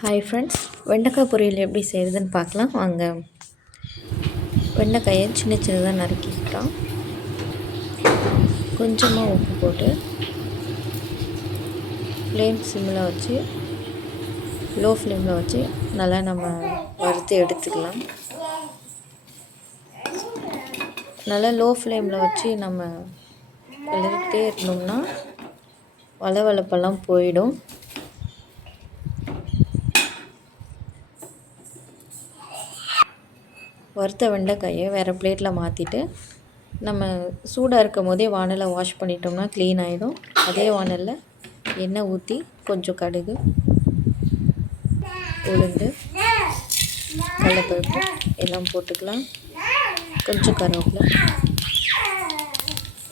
Hi friends வெண்டைக்காய் பொரியல் எப்படி செய்கிறதுன்னு பார்க்கலாம். வாங்க. வெண்டைக்காயை சின்ன சின்னதாக நறுக்கிக்கிட்டோம் கொஞ்சமாக உப்பு போட்டு ஃப்ளேம் சிம்மில் வச்சு லோ ஃப்ளேமில் வச்சு நல்லா நம்ம வறுத்து எடுத்துக்கலாம். நல்லா லோ ஃப்ளேமில் வச்சு நம்ம கிளறிக்கிட்டே இருந்தோம்னா வளவளப்பெல்லாம் போயிடும். வறுத்த வெண்டைக்காயை வேறு பிளேட்டில் மாற்றிட்டு நம்ம சூடாக இருக்கும் போதே வானலை வாஷ் பண்ணிட்டோம்னா க்ளீன் ஆகிடும் அதே வானலில் எண்ணெய் ஊற்றி கொஞ்சம் கடுகு உளுந்து கடலப்பருப்பு எல்லாம் போட்டுக்கலாம். கொஞ்சம் கருவேப்பிலை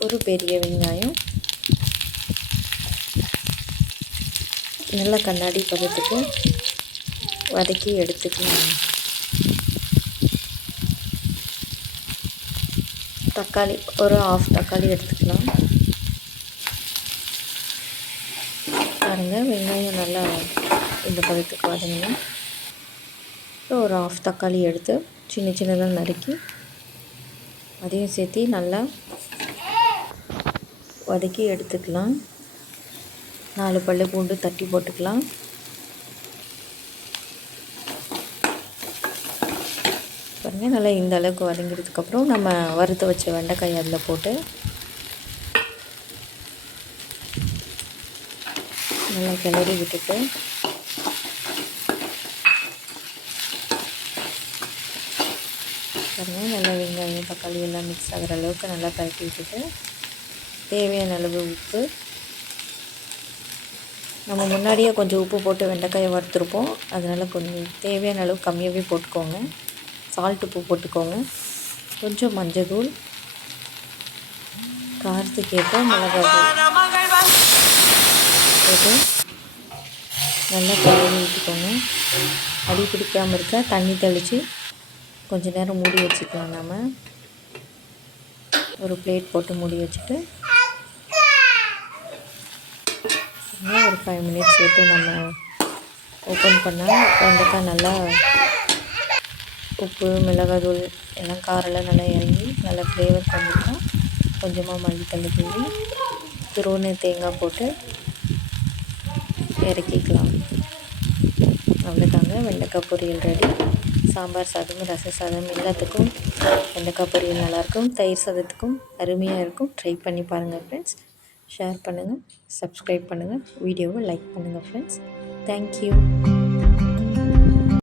ஒரு பெரிய வெங்காயம் நல்லா கண்ணாடி பதத்துக்கு வதக்கி எடுத்துக்கலாம். தக்காளி ஒரு ஆஃப் தக்காளி எடுத்துக்கலாம். பாருங்கள் வெங்காயம் நல்லா இந்த பதத்துக்கு வதங்கணும். ஒரு ஆஃப் தக்காளி எடுத்து சின்ன சின்னதாக நறுக்கி அதையும் சேர்த்து நல்லா வதக்கி எடுத்துக்கலாம். நாலு பல்லு பூண்டு தட்டி போட்டுக்கலாம். பாருங்கள் நல்லா இந்த அளவுக்கு வதங்கினதுக்கப்புறம் நம்ம வறுத்து வச்ச வெண்டைக்காய் அதில் போட்டு நல்லா கிளறி விட்டுட்டு பாருங்கள் நல்லா வெங்காயம் தக்காளி எல்லாம் மிக்ஸ் ஆகிற அளவுக்கு நல்லா பரட்டி விட்டுட்டு தேவையான அளவு உப்பு. நம்ம முன்னாடியே கொஞ்சம் உப்பு போட்டு வெண்டைக்காயை வறுத்துருப்போம். அதனால் கொஞ்சம் தேவையான அளவு கம்மியாகவே போட்டுக்கோங்க. சால்ட் உப்பு போட்டுக்கோங்க. கொஞ்சம் மஞ்சள் தூள் காரத்துக்கு ஏற்ற மிளகாய் போட்டு நல்லா கழுவி விட்டுக்கோங்க. அடி பிடிக்காமல் இருக்க தண்ணி தெளித்து கொஞ்சம் நேரம் மூடி வச்சுக்கலாம் நம்ம ஒரு பிளேட் போட்டு மூடி வச்சுட்டு. ஒரு ஃபைவ் மினிட்ஸ் விட்டு நம்ம ஓப்பன் பண்ணால் கண்டிப்பாக நல்லா உப்பு மிளகாய்தூள் எல்லாம் காரெல்லாம் நல்லா இறங்கி நல்லா ஃப்ளேவர் பண்ணிக்கலாம் கொஞ்சமாக மல்லித்தள்ளி தூவி துருவனு தேங்காய் போட்டு இறக்கிக்கலாம். அவ்வளோதாங்க வெண்டைக்காய் பொரியல் ரெடி. சாம்பார் சாதம் ரச சாதம் எல்லாத்துக்கும் வெண்டைக்காய் பொரியல் நல்லாயிருக்கும். தயிர் சாதத்துக்கும் அருமையாக இருக்கும். ட்ரை பண்ணி பாருங்கள் ஃப்ரெண்ட்ஸ் ஷேர் பண்ணுங்கள் சப்ஸ்கிரைப் பண்ணுங்கள் வீடியோவை லைக் பண்ணுங்கள் ஃப்ரெண்ட்ஸ் தேங்க்யூ